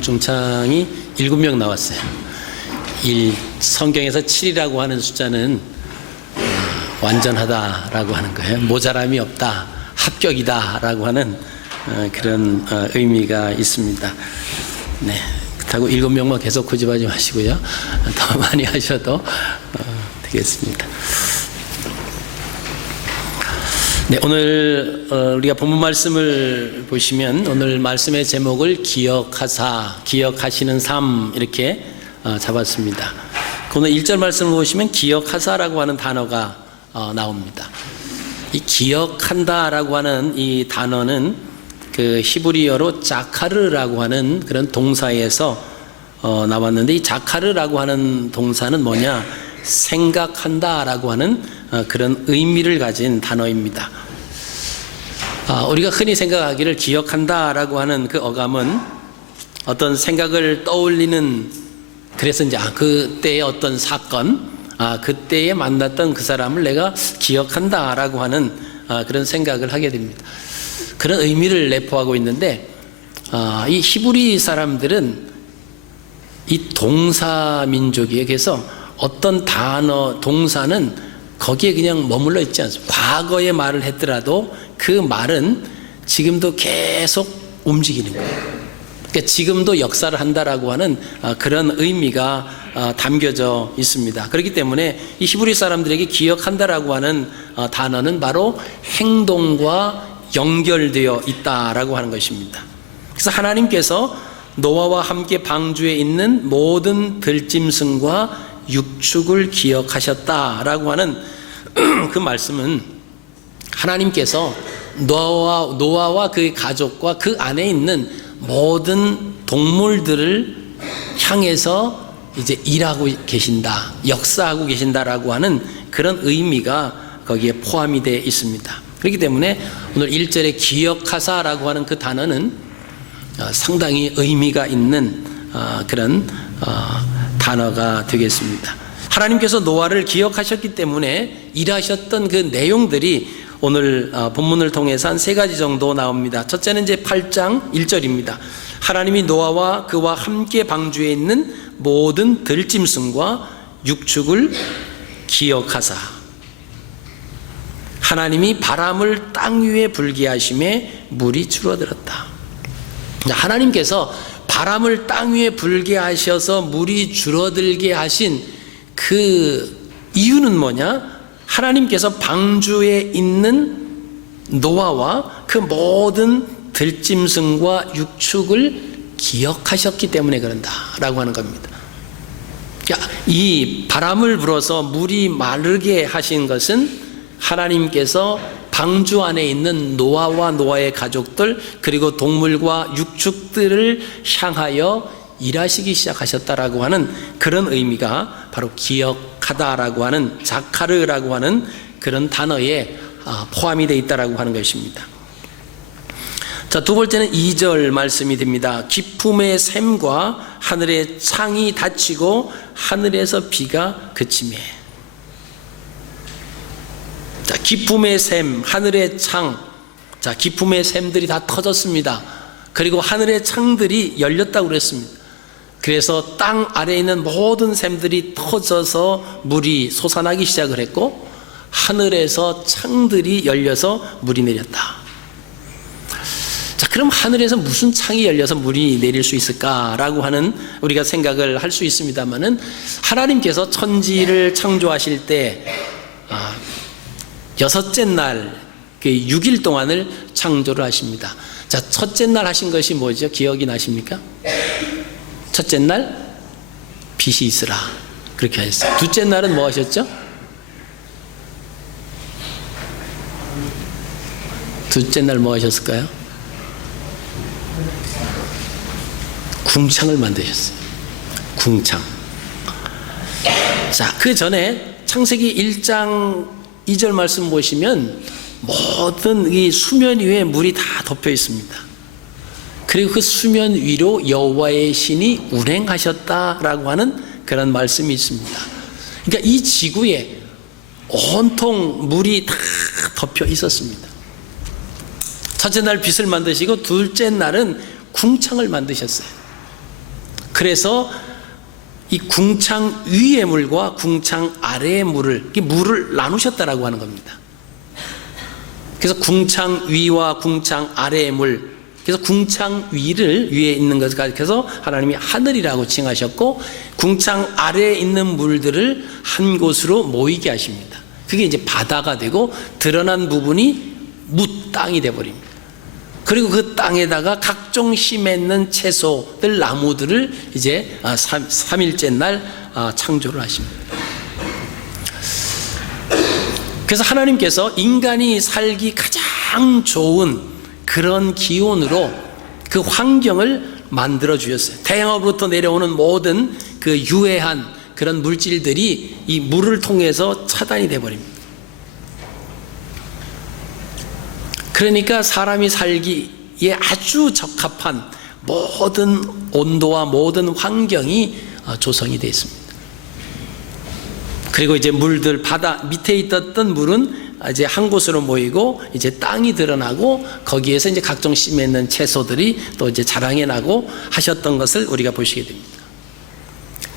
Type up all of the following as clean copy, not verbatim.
중창이 7명 나왔어요. 성경에서 7이라고 하는 숫자는 완전하다라고 하는 거예요. 모자람이 없다, 합격이다라고 하는 그런 의미가 있습니다. 네, 그렇다고 7명만 계속 고집하지 마시고요. 더 많이 하셔도 되겠습니다. 네, 오늘 우리가 본문 말씀을 보시면 오늘 말씀의 제목을 기억하시는 삶 이렇게 잡았습니다. 오늘 1절 말씀을 보시면 기억하사라고 하는 단어가 나옵니다. 이 기억한다라고 하는 이 단어는 그 히브리어로 자카르라고 하는 그런 동사에서 나왔는데, 이 자카르라고 하는 동사는 뭐냐? 생각한다라고 하는 그런 의미를 가진 단어입니다. 우리가 흔히 생각하기를 기억한다라고 하는 그 어감은 어떤 생각을 떠올리는, 그래서 이제 그때의 어떤 사건, 그때에 만났던 그 사람을 내가 기억한다라고 하는 그런 생각을 하게 됩니다. 그런 의미를 내포하고 있는데, 이 히브리 사람들은 이 동사 민족이에요. 그래서 어떤 단어, 동사는 거기에 그냥 머물러 있지 않습니다. 과거의 말을 했더라도 그 말은 지금도 계속 움직이는 거예요. 그러니까 지금도 역사를 한다라고 하는 그런 의미가 담겨져 있습니다. 그렇기 때문에 이 히브리 사람들에게 기억한다라고 하는 단어는 바로 행동과 연결되어 있다라고 하는 것입니다. 그래서 하나님께서 노아와 함께 방주에 있는 모든 들짐승과 육축을 기억하셨다라고 하는 그 말씀은 하나님께서 노아와 그의 가족과 그 안에 있는 모든 동물들을 향해서 이제 일하고 계신다, 역사하고 계신다라고 하는 그런 의미가 거기에 포함이 되어 있습니다. 그렇기 때문에 오늘 1절에 기억하사라고 하는 그 단어는 상당히 의미가 있는 그런 단어가 되겠습니다. 하나님께서 노아를 기억하셨기 때문에 일하셨던 그 내용들이 오늘 본문을 통해서 한 3가지 정도 나옵니다. 첫째는 이제 8장 1절입니다. 하나님이 노아와 그와 함께 방주에 있는 모든 들짐승과 육축을 기억하사 하나님이 바람을 땅 위에 불게 하심에 물이 줄어들었다. 하나님께서 바람을 땅 위에 불게 하셔서 물이 줄어들게 하신 그 이유는 뭐냐? 하나님께서 방주에 있는 노아와 그 모든 들짐승과 육축을 기억하셨기 때문에 그런다라고 하는 겁니다. 이 바람을 불어서 물이 마르게 하신 것은 하나님께서 방주 안에 있는 노아와 노아의 가족들, 그리고 동물과 육축들을 향하여 일하시기 시작하셨다라고 하는 그런 의미가 바로 기억하다라고 하는 자카르라고 하는 그런 단어에 포함이 되어 있다라고 하는 것입니다. 자, 두 번째는 2절 말씀이 됩니다. 기품의 샘과 하늘의 창이 닫히고 하늘에서 비가 그치매. 자, 기품의 샘, 하늘의 창. 자, 기품의 샘들이 다 터졌습니다. 그리고 하늘의 창들이 열렸다고 그랬습니다. 그래서 땅 아래에 있는 모든 샘들이 터져서 물이 솟아나기 시작을 했고, 하늘에서 창들이 열려서 물이 내렸다. 자, 그럼 하늘에서 무슨 창이 열려서 물이 내릴 수 있을까라고 하는 우리가 생각을 할 수 있습니다만은, 하나님께서 천지를 창조하실 때 6째 날, 6일 동안을 창조를 하십니다. 자, 첫째 날 하신 것이 뭐죠? 기억이 나십니까? 첫째 날 빛이 있으라, 그렇게 하셨어요. 둘째 날은 뭐 하셨죠? 둘째 날 뭐 하셨을까요? 궁창을 만드셨어요. 궁창. 자, 그 전에 창세기 1장 2절 말씀 보시면 모든 이 수면 위에 물이 다 덮여 있습니다. 그리고 그 수면 위로 여호와의 신이 운행하셨다라고 하는 그런 말씀이 있습니다. 그러니까 이 지구에 온통 물이 다 덮여 있었습니다. 첫째 날 빛을 만드시고 둘째 날은 궁창을 만드셨어요. 그래서 이 궁창 위의 물과 궁창 아래의 물을 나누셨다라고 하는 겁니다. 그래서 궁창 위와 궁창 아래의 물, 그래서 궁창 위에 있는 것을 가리켜서 하나님이 하늘이라고 칭하셨고, 궁창 아래에 있는 물들을 한 곳으로 모이게 하십니다. 그게 이제 바다가 되고 드러난 부분이 땅이 되어버립니다. 그리고 그 땅에다가 각종 씨 맺는 채소들, 나무들을 이제 3일째 날 창조를 하십니다. 그래서 하나님께서 인간이 살기 가장 좋은 그런 기온으로 그 환경을 만들어 주셨어요. 태양으로부터 내려오는 모든 그 유해한 그런 물질들이 이 물을 통해서 차단이 되어버립니다. 그러니까 사람이 살기에 아주 적합한 모든 온도와 모든 환경이 조성이 되어 있습니다. 그리고 이제 물들, 바다 밑에 있었던 물은 이제 한 곳으로 모이고 이제 땅이 드러나고 거기에서 이제 각종 씨 맺는 채소들이 또 이제 자랑해 나고 하셨던 것을 우리가 보시게 됩니다.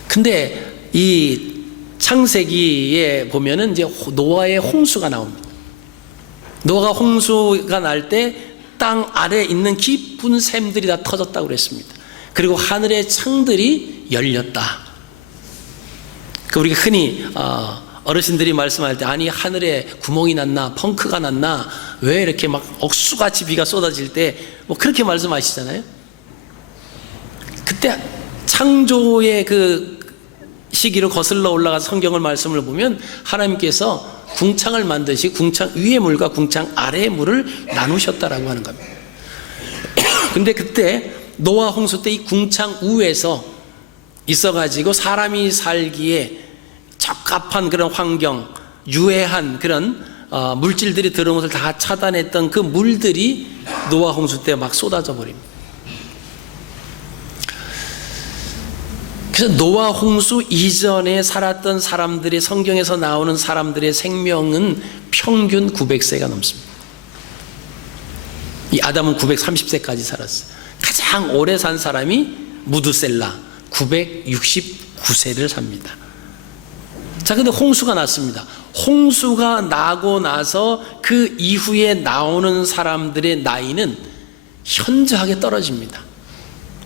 근데 이 창세기에 보면은 이제 노아의 홍수가 나옵니다. 노아가 홍수가 날 때 땅 아래에 있는 깊은 샘들이 다 터졌다고 그랬습니다. 그리고 하늘의 창들이 열렸다. 우리가 흔히 어르신들이 말씀할 때, 아니 하늘에 구멍이 났나 펑크가 났나, 왜 이렇게 막 억수같이 비가 쏟아질 때 뭐 그렇게 말씀하시잖아요. 그때 창조의 그 시기로 거슬러 올라가서 성경을 말씀을 보면 하나님께서 궁창을 만드시 궁창 위의 물과 궁창 아래의 물을 나누셨다라고 하는 겁니다. 근데 그때 노아 홍수 때 이 궁창 우에서 있어가지고 사람이 살기에 적합한 그런 환경, 유해한 그런 물질들이 들어온 것을 다 차단했던 그 물들이 노아 홍수 때 막 쏟아져 버립니다. 그래서 노아 홍수 이전에 살았던 사람들이, 성경에서 나오는 사람들의 생명은 평균 900세가 넘습니다. 이 아담은 930세까지 살았어요. 가장 오래 산 사람이 무두셀라 969세를 삽니다. 자, 근데 홍수가 났습니다. 홍수가 나고 나서 그 이후에 나오는 사람들의 나이는 현저하게 떨어집니다.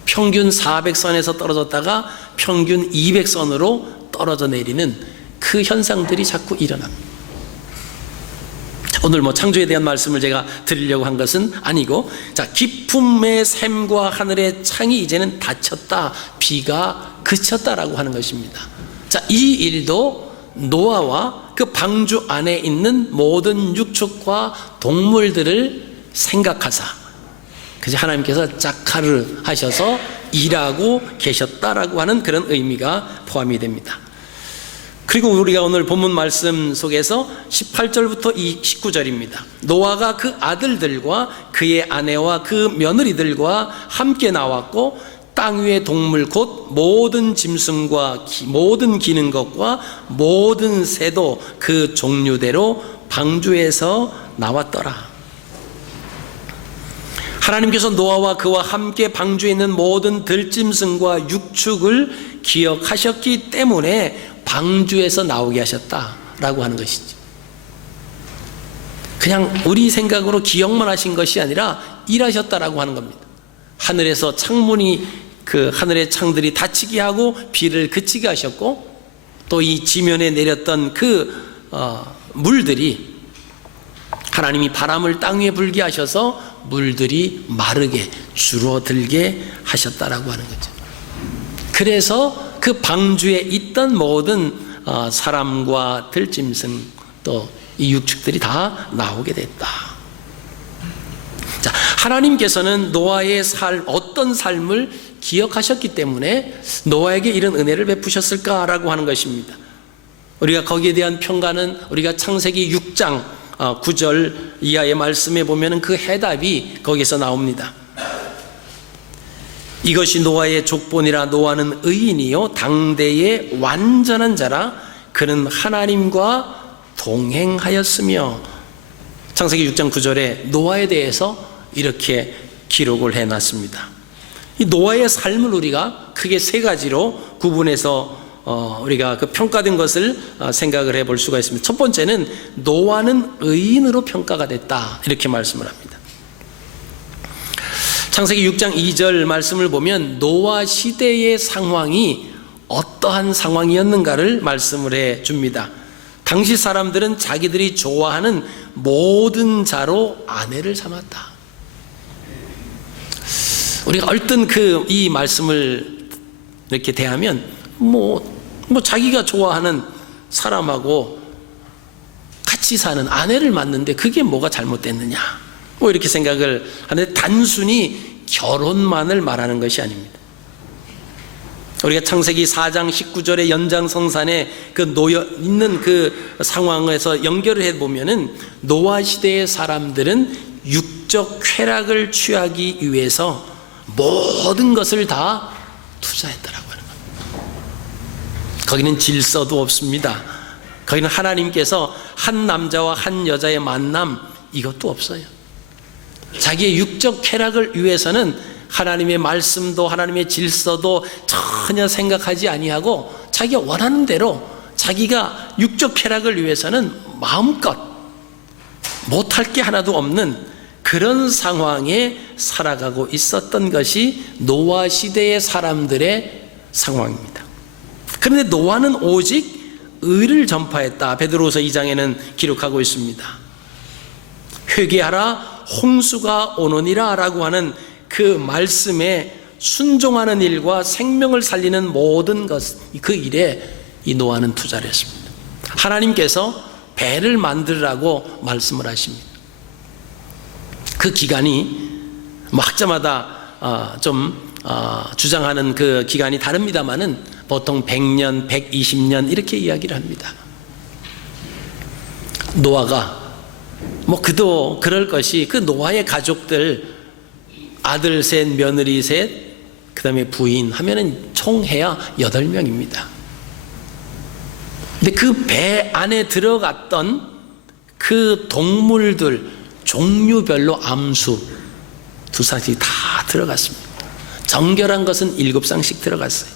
평균 400선에서 떨어졌다가 평균 200선으로 떨어져 내리는 그 현상들이 자꾸 일어납니다. 오늘 창조에 대한 말씀을 제가 드리려고 한 것은 아니고, 자, 깊음의 샘과 하늘의 창이 이제는 닫혔다, 비가 그쳤다라고 하는 것입니다. 자, 이 일도 노아와 그 방주 안에 있는 모든 육축과 동물들을 생각하사, 그래서 하나님께서 짝하르 하셔서 일하고 계셨다라고 하는 그런 의미가 포함이 됩니다. 그리고 우리가 오늘 본문 말씀 속에서 18절부터 19절입니다. 노아가 그 아들들과 그의 아내와 그 며느리들과 함께 나왔고, 땅 위의 동물 곧 모든 짐승과 모든 기는 것과 모든 새도 그 종류대로 방주에서 나왔더라. 하나님께서 노아와 그와 함께 방주에 있는 모든 들짐승과 육축을 기억하셨기 때문에 방주에서 나오게 하셨다라고 하는 것이죠. 그냥 우리 생각으로 기억만 하신 것이 아니라 일하셨다라고 하는 겁니다. 하늘에서 창문이, 그 하늘의 창들이 닫히게 하고 비를 그치게 하셨고, 또 이 지면에 내렸던 그 물들이, 하나님이 바람을 땅 위에 불게 하셔서 물들이 마르게 줄어들게 하셨다라고 하는 거죠. 그래서 그 방주에 있던 모든 사람과 들짐승, 또 이 육축들이 다 나오게 됐다. 자, 하나님께서는 노아의 어떤 삶을 기억하셨기 때문에 노아에게 이런 은혜를 베푸셨을까라고 하는 것입니다. 우리가 거기에 대한 평가는 우리가 창세기 6장 9절 이하의 말씀에 보면 그 해답이 거기서 나옵니다. 이것이 노아의 족본이라. 노아는 의인이요 당대의 완전한 자라. 그는 하나님과 동행하였으며. 창세기 6장 9절에 노아에 대해서 이렇게 기록을 해놨습니다. 이 노아의 삶을 우리가 크게 세 가지로 구분해서 우리가 그 평가된 것을 생각을 해볼 수가 있습니다. 첫 번째는 노아는 의인으로 평가가 됐다, 이렇게 말씀을 합니다. 창세기 6장 2절 말씀을 보면 노아 시대의 상황이 어떠한 상황이었는가를 말씀을 해 줍니다. 당시 사람들은 자기들이 좋아하는 모든 자로 아내를 삼았다. 우리가 얼뜬 이 말씀을 이렇게 대하면 자기가 좋아하는 사람하고 같이 사는 아내를 만났는데 그게 뭐가 잘못됐느냐, 이렇게 생각을 하는데 단순히 결혼만을 말하는 것이 아닙니다. 우리가 창세기 4장 19절의 연장성산에 그 놓여 있는 그 상황에서 연결을 해보면은 노아 시대의 사람들은 육적 쾌락을 취하기 위해서 모든 것을 다 투자했더라고요. 거기는 질서도 없습니다. 거기는 하나님께서 한 남자와 한 여자의 만남, 이것도 없어요. 자기의 육적 쾌락을 위해서는 하나님의 말씀도 하나님의 질서도 전혀 생각하지 아니하고 자기가 원하는 대로 자기가 육적 쾌락을 위해서는 마음껏 못할 게 하나도 없는 그런 상황에 살아가고 있었던 것이 노아 시대의 사람들의 상황입니다. 그런데 노아는 오직 의를 전파했다. 베드로후서 2장에는 기록하고 있습니다. 회개하라, 홍수가 오느니라 라고 하는 그 말씀에 순종하는 일과 생명을 살리는 모든 것, 그 일에 이 노아는 투자를 했습니다. 하나님께서 배를 만들라고 말씀을 하십니다. 그 기간이 학자마다 주장하는 그 기간이 다릅니다만은 보통 100년, 120년 이렇게 이야기를 합니다. 노아가 그도 그럴 것이 그 노아의 가족들 아들 셋, 며느리 셋, 그 다음에 부인 하면은 총 해야 8명입니다. 근데 그 배 안에 들어갔던 그 동물들 종류별로 암수 2쌍씩 다 들어갔습니다. 정결한 것은 7쌍씩 들어갔어요.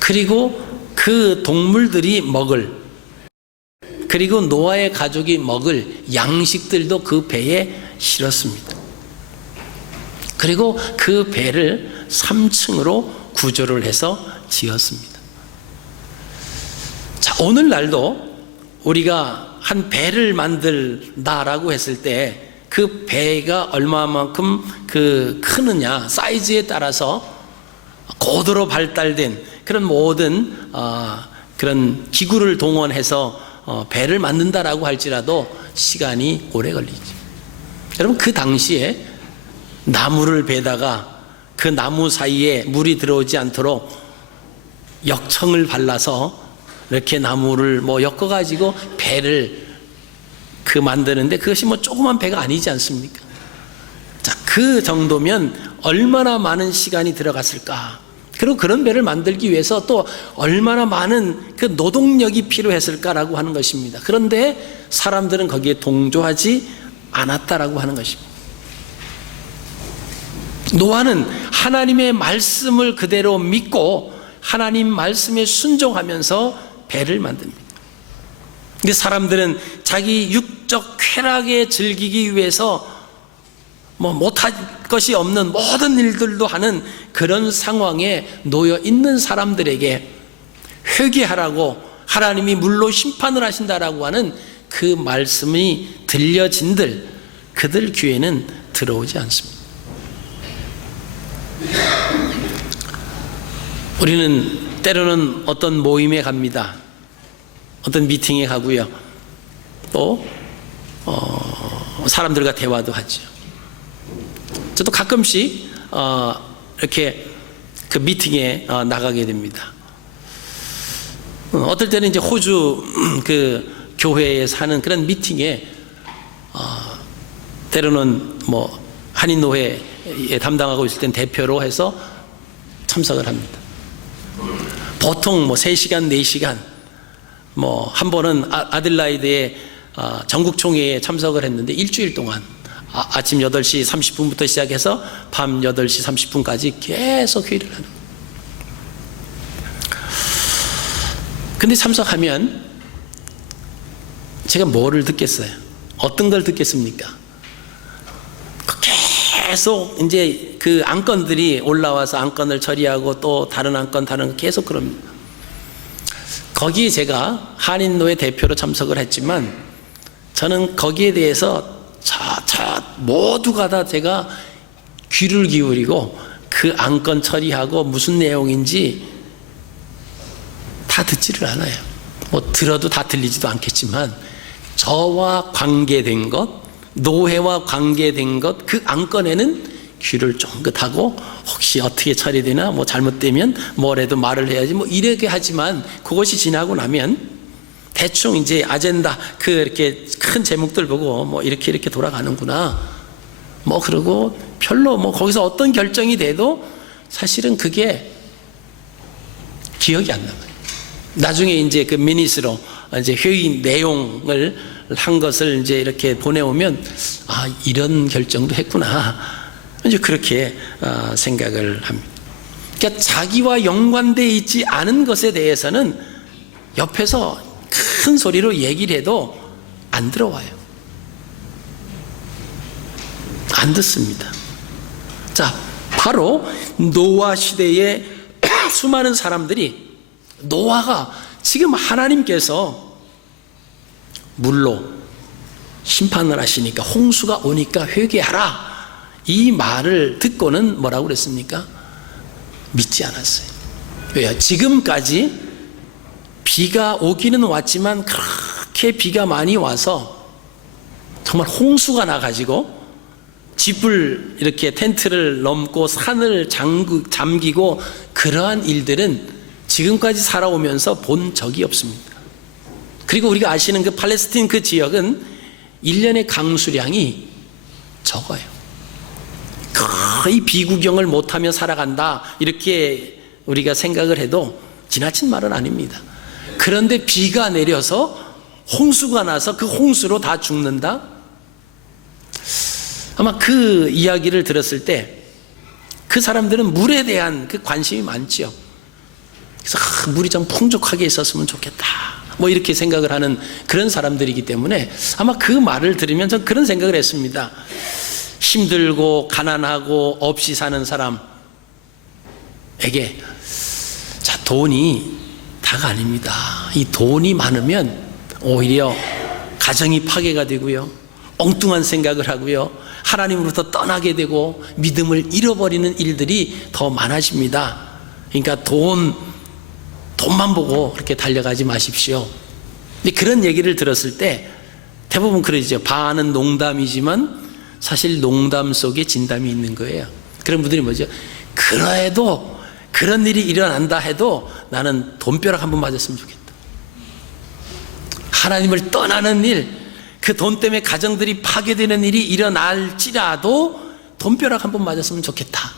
그리고 그 동물들이 먹을, 그리고 노아의 가족이 먹을 양식들도 그 배에 실었습니다. 그리고 그 배를 3층으로 구조를 해서 지었습니다. 자, 오늘날도 우리가 한 배를 만들다라고 했을 때 그 배가 얼마만큼 크느냐 사이즈에 따라서 고도로 발달된 그런 모든 그런 기구를 동원해서 배를 만든다라고 할지라도 시간이 오래 걸리죠. 여러분, 그 당시에 나무를 베다가 그 나무 사이에 물이 들어오지 않도록 역청을 발라서 이렇게 나무를 엮어가지고 배를 만드는데 그것이 조그만 배가 아니지 않습니까? 자, 그 정도면 얼마나 많은 시간이 들어갔을까? 그리고 그런 배를 만들기 위해서 또 얼마나 많은 그 노동력이 필요했을까라고 하는 것입니다. 그런데 사람들은 거기에 동조하지 않았다라고 하는 것입니다. 노아는 하나님의 말씀을 그대로 믿고 하나님 말씀에 순종하면서 배를 만듭니다. 근데 사람들은 자기 육적 쾌락에 즐기기 위해서 못할 것이 없는 모든 일들도 하는 그런 상황에 놓여 있는 사람들에게 회개하라고 하나님이 물로 심판을 하신다라고 하는 그 말씀이 들려진들 그들 귀에는 들어오지 않습니다. 우리는 때로는 어떤 모임에 갑니다. 어떤 미팅에 가고요. 또 사람들과 대화도 하죠. 저도 가끔씩 이렇게 그 미팅에 나가게 됩니다. 어떨 때는 이제 호주 그 교회에서 하는 그런 미팅에 때로는 한인노회에 담당하고 있을 땐 대표로 해서 참석을 합니다. 보통 3시간, 4시간, 한 번은 아들라이드에 전국총회에 참석을 했는데 일주일 동안 아침 8시 30분부터 시작해서 밤 8시 30분까지 계속 회의를 하는 거예요. 근데 참석하면 제가 뭐를 듣겠어요? 어떤 걸 듣겠습니까? 계속 이제 그 안건들이 올라와서 안건을 처리하고 또 다른 안건 계속 그럽니다. 거기에 제가 한인노회 대표로 참석을 했지만 저는 거기에 대해서 모두가 다 제가 귀를 기울이고 그 안건 처리하고 무슨 내용인지 다 듣지를 않아요. 뭐 들어도 다 들리지도 않겠지만 저와 관계된 것, 노회와 관계된 것, 그 안건에는 귀를 쫑긋하고 혹시 어떻게 처리되나, 뭐 잘못되면 뭐라도 말을 해야지, 뭐 이렇게 하지만 그것이 지나고 나면 대충 이제 아젠다 그 이렇게 큰 제목들 보고 뭐 이렇게 돌아가는구나, 뭐 그러고 별로 뭐 거기서 어떤 결정이 돼도 사실은 그게 기억이 안 남아요. 나중에 이제 그 미니스로 이제 회의 내용을 한 것을 이제 이렇게 보내오면 이런 결정도 했구나, 이제 그렇게 생각을 합니다. 그러니까 자기와 연관되어 있지 않은 것에 대해서는 옆에서 큰 소리로 얘기를 해도 안 들어와요. 안 듣습니다. 자, 바로 노아 시대의 수많은 사람들이, 노아가 지금 하나님께서 물로 심판을 하시니까, 홍수가 오니까 회개하라, 이 말을 듣고는 뭐라고 그랬습니까? 믿지 않았어요. 왜요? 지금까지 비가 오기는 왔지만 그렇게 비가 많이 와서 정말 홍수가 나가지고 집을 이렇게 텐트를 넘고 산을 잠기고 그러한 일들은 지금까지 살아오면서 본 적이 없습니다. 그리고 우리가 아시는 그 팔레스틴 그 지역은 1년의 강수량이 적어요. 거의 비구경을 못하며 살아간다, 이렇게 우리가 생각을 해도 지나친 말은 아닙니다. 그런데 비가 내려서 홍수가 나서 그 홍수로 다 죽는다? 아마 그 이야기를 들었을 때 그 사람들은 물에 대한 그 관심이 많죠. 그래서 물이 좀 풍족하게 있었으면 좋겠다, 뭐 이렇게 생각을 하는 그런 사람들이기 때문에 아마 그 말을 들으면 전 그런 생각을 했습니다. 힘들고 가난하고 없이 사는 사람에게 돈이 다가 아닙니다. 이 돈이 많으면 오히려 가정이 파괴가 되고요, 엉뚱한 생각을 하고요, 하나님으로부터 떠나게 되고 믿음을 잃어버리는 일들이 더 많아집니다. 그러니까 돈만 보고 그렇게 달려가지 마십시오. 근데 그런 얘기를 들었을 때 대부분 그러죠. 반은 농담이지만 사실 농담 속에 진담이 있는 거예요. 그런 분들이 뭐죠? 그래도 그런 일이 일어난다 해도 나는 돈벼락 한번 맞았으면 좋겠다. 하나님을 떠나는 일, 그 돈 때문에 가정들이 파괴되는 일이 일어날지라도 돈벼락 한번 맞았으면 좋겠다.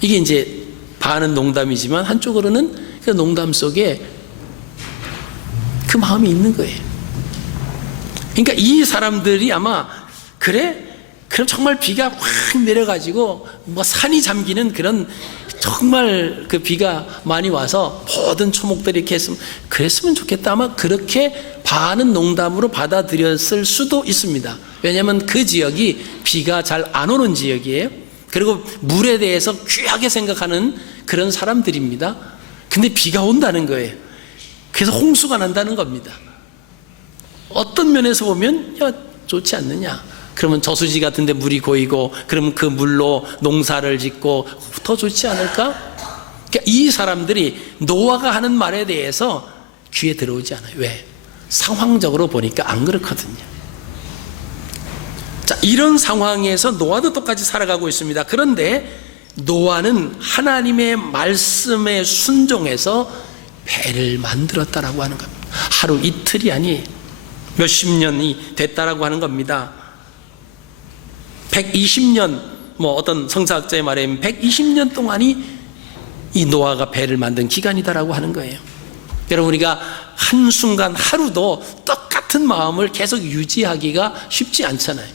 이게 이제 반은 농담이지만 한쪽으로는 그 농담 속에 그 마음이 있는 거예요. 그러니까 이 사람들이 아마 그래? 그럼 정말 비가 확 내려가지고 뭐 산이 잠기는 그런 정말 그 비가 많이 와서 모든 초목들이 이렇게 그랬으면 좋겠다. 아마 그렇게 반은 농담으로 받아들였을 수도 있습니다. 왜냐하면 그 지역이 비가 잘 안 오는 지역이에요. 그리고 물에 대해서 귀하게 생각하는 그런 사람들입니다. 근데 비가 온다는 거예요. 그래서 홍수가 난다는 겁니다. 어떤 면에서 보면 좋지 않느냐. 그러면 저수지 같은 데 물이 고이고 그러면 그 물로 농사를 짓고 더 좋지 않을까? 그러니까 이 사람들이 노아가 하는 말에 대해서 귀에 들어오지 않아요. 왜? 상황적으로 보니까 안 그렇거든요. 자, 이런 상황에서 노아도 똑같이 살아가고 있습니다. 그런데 노아는 하나님의 말씀에 순종해서 배를 만들었다라고 하는 겁니다. 하루 이틀이 아니 몇십 년이 됐다라고 하는 겁니다. 120년, 뭐 어떤 성사학자의 말에 120년 동안이 이 노아가 배를 만든 기간이다라고 하는 거예요. 여러분, 우리가 한순간 하루도 똑같은 마음을 계속 유지하기가 쉽지 않잖아요.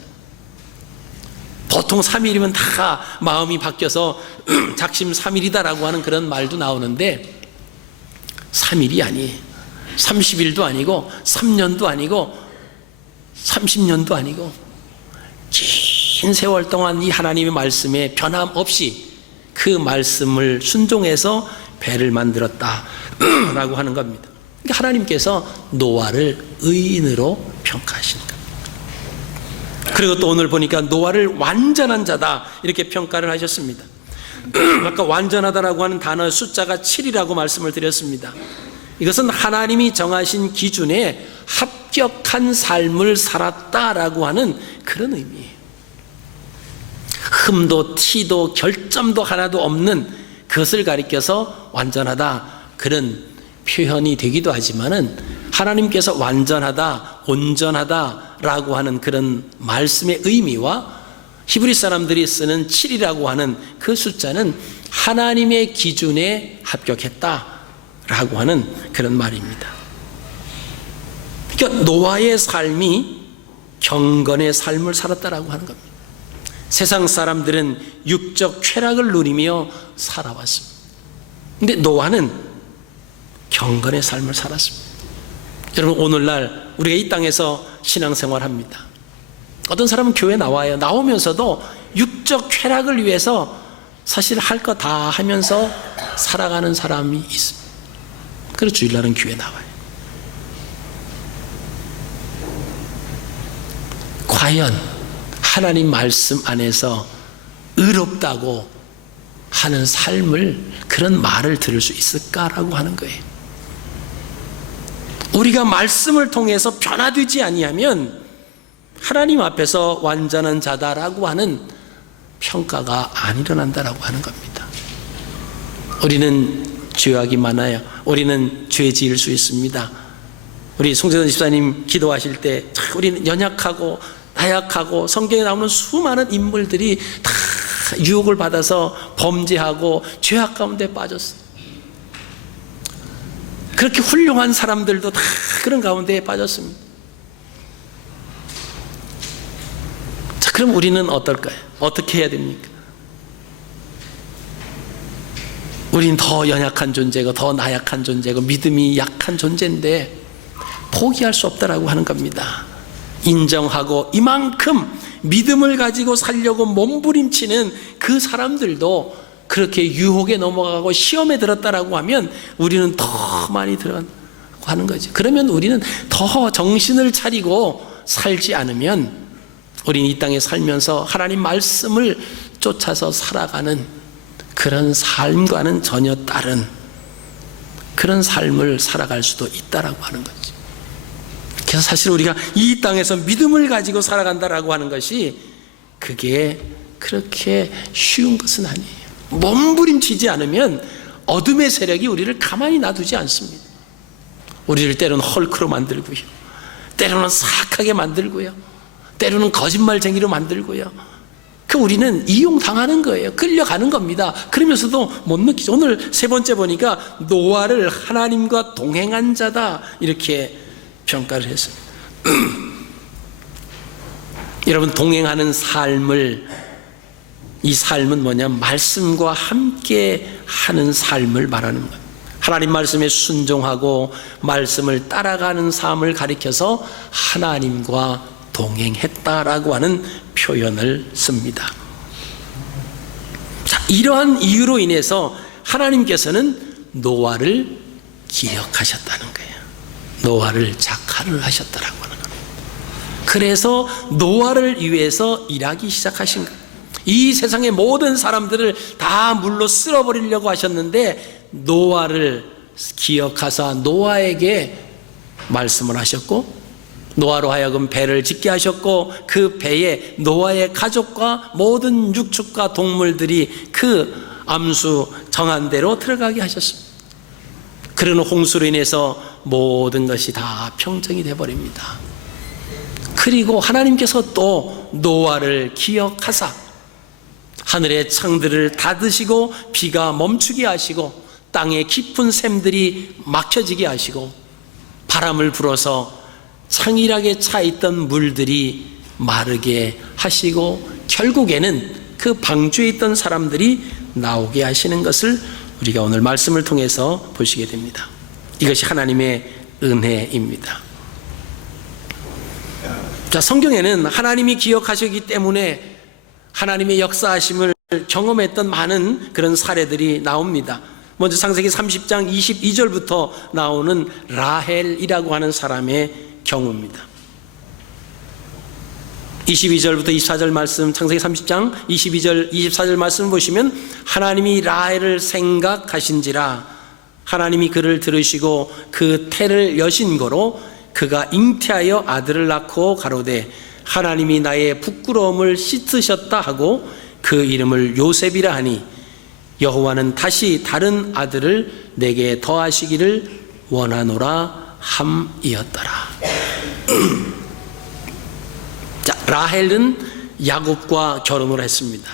보통 3일이면 다 마음이 바뀌어서 작심 3일이다라고 하는 그런 말도 나오는데 3일이 아니에요. 30일도 아니고 3년도 아니고 30년도 아니고 긴 세월 동안 이 하나님의 말씀에 변함없이 그 말씀을 순종해서 배를 만들었다라고 하는 겁니다. 그러니까 하나님께서 노아를 의인으로 평가하시는 겁니다. 그리고 또 오늘 보니까 노아를 완전한 자다 이렇게 평가를 하셨습니다. 아까 완전하다라고 하는 단어 숫자가 7이라고 말씀을 드렸습니다. 이것은 하나님이 정하신 기준에 합격한 삶을 살았다라고 하는 그런 의미예요. 흠도 티도 결점도 하나도 없는 그것을 가리켜서 완전하다 그런 표현이 되기도 하지만은 하나님께서 완전하다, 온전하다라고 하는 그런 말씀의 의미와 히브리 사람들이 쓰는 7이라고 하는 그 숫자는 하나님의 기준에 합격했다라고 하는 그런 말입니다. 그러니까 노아의 삶이 경건의 삶을 살았다라고 하는 겁니다. 세상 사람들은 육적 쾌락을 누리며 살아왔습니다. 근데 노아는 경건의 삶을 살았습니다. 여러분, 오늘날 우리가 이 땅에서 신앙생활합니다. 어떤 사람은 교회 나와요. 나오면서도 육적 쾌락을 위해서 사실 할 거 다 하면서 살아가는 사람이 있습니다. 그래서 주일날은 교회 나와요. 과연 하나님 말씀 안에서 의롭다고 하는 삶을, 그런 말을 들을 수 있을까라고 하는 거예요. 우리가 말씀을 통해서 변화되지 아니하면 하나님 앞에서 완전한 자다라고 하는 평가가 안 일어난다라고 하는 겁니다. 우리는 죄악이 많아요. 우리는 죄 지을 수 있습니다. 우리 송재선 집사님 기도하실 때 우리는 연약하고 나약하고 성경에 나오는 수많은 인물들이 다 유혹을 받아서 범죄하고 죄악 가운데 빠졌어요. 그렇게 훌륭한 사람들도 다 그런 가운데에 빠졌습니다. 자, 그럼 우리는 어떨까요? 어떻게 해야 됩니까? 우린 더 연약한 존재고 더 나약한 존재고 믿음이 약한 존재인데 포기할 수 없다라고 하는 겁니다. 인정하고 이만큼 믿음을 가지고 살려고 몸부림치는 그 사람들도 그렇게 유혹에 넘어가고 시험에 들었다라고 하면 우리는 더 많이 들어가고 하는 거죠. 그러면 우리는 더 정신을 차리고 살지 않으면 우리는 이 땅에 살면서 하나님 말씀을 쫓아서 살아가는 그런 삶과는 전혀 다른 그런 삶을 살아갈 수도 있다라고 하는 거죠. 그래서 사실 우리가 이 땅에서 믿음을 가지고 살아간다라고 하는 것이 그게 그렇게 쉬운 것은 아니에요. 몸부림치지 않으면 어둠의 세력이 우리를 가만히 놔두지 않습니다. 우리를 때로는 헐크로 만들고요, 때로는 사악하게 만들고요, 때로는 거짓말쟁이로 만들고요. 그 우리는 이용당하는 거예요. 끌려가는 겁니다. 그러면서도 못 느끼죠. 오늘 세 번째 보니까 노아를 하나님과 동행한 자다 이렇게 평가를 했습니다. 여러분, 동행하는 삶을, 이 삶은 뭐냐? 말씀과 함께 하는 삶을 말하는 거예요. 하나님 말씀에 순종하고 말씀을 따라가는 삶을 가리켜서 하나님과 동행했다라고 하는 표현을 씁니다. 자, 이러한 이유로 인해서 하나님께서는 노아를 기억하셨다는 거예요. 노아를 작하를 하셨다라고 하는 겁니다. 그래서 노아를 위해서 일하기 시작하신 거예요. 이 세상의 모든 사람들을 다 물로 쓸어버리려고 하셨는데 노아를 기억하사 노아에게 말씀을 하셨고 노아로 하여금 배를 짓게 하셨고 그 배에 노아의 가족과 모든 육축과 동물들이 그 암수 정한 대로 들어가게 하셨습니다. 그러는 홍수로 인해서 모든 것이 다 평정이 되어버립니다. 그리고 하나님께서 또 노아를 기억하사 하늘의 창들을 닫으시고 비가 멈추게 하시고 땅의 깊은 샘들이 막혀지게 하시고 바람을 불어서 창일하게 차 있던 물들이 마르게 하시고 결국에는 그 방주에 있던 사람들이 나오게 하시는 것을 우리가 오늘 말씀을 통해서 보시게 됩니다. 이것이 하나님의 은혜입니다. 자, 성경에는 하나님이 기억하시기 때문에 하나님의 역사하심을 경험했던 많은 그런 사례들이 나옵니다. 먼저 창세기 30장 22절부터 나오는 라헬이라고 하는 사람의 경우입니다. 22절부터 24절 말씀, 창세기 30장 22절 24절 말씀을 보시면 하나님이 라헬을 생각하신지라 하나님이 그를 들으시고 그 태를 여신 거로 그가 잉태하여 아들을 낳고 가로되 하나님이 나의 부끄러움을 씻으셨다 하고 그 이름을 요셉이라 하니 여호와는 다시 다른 아들을 내게 더하시기를 원하노라 함이었더라. 자, 라헬은 야곱과 결혼을 했습니다.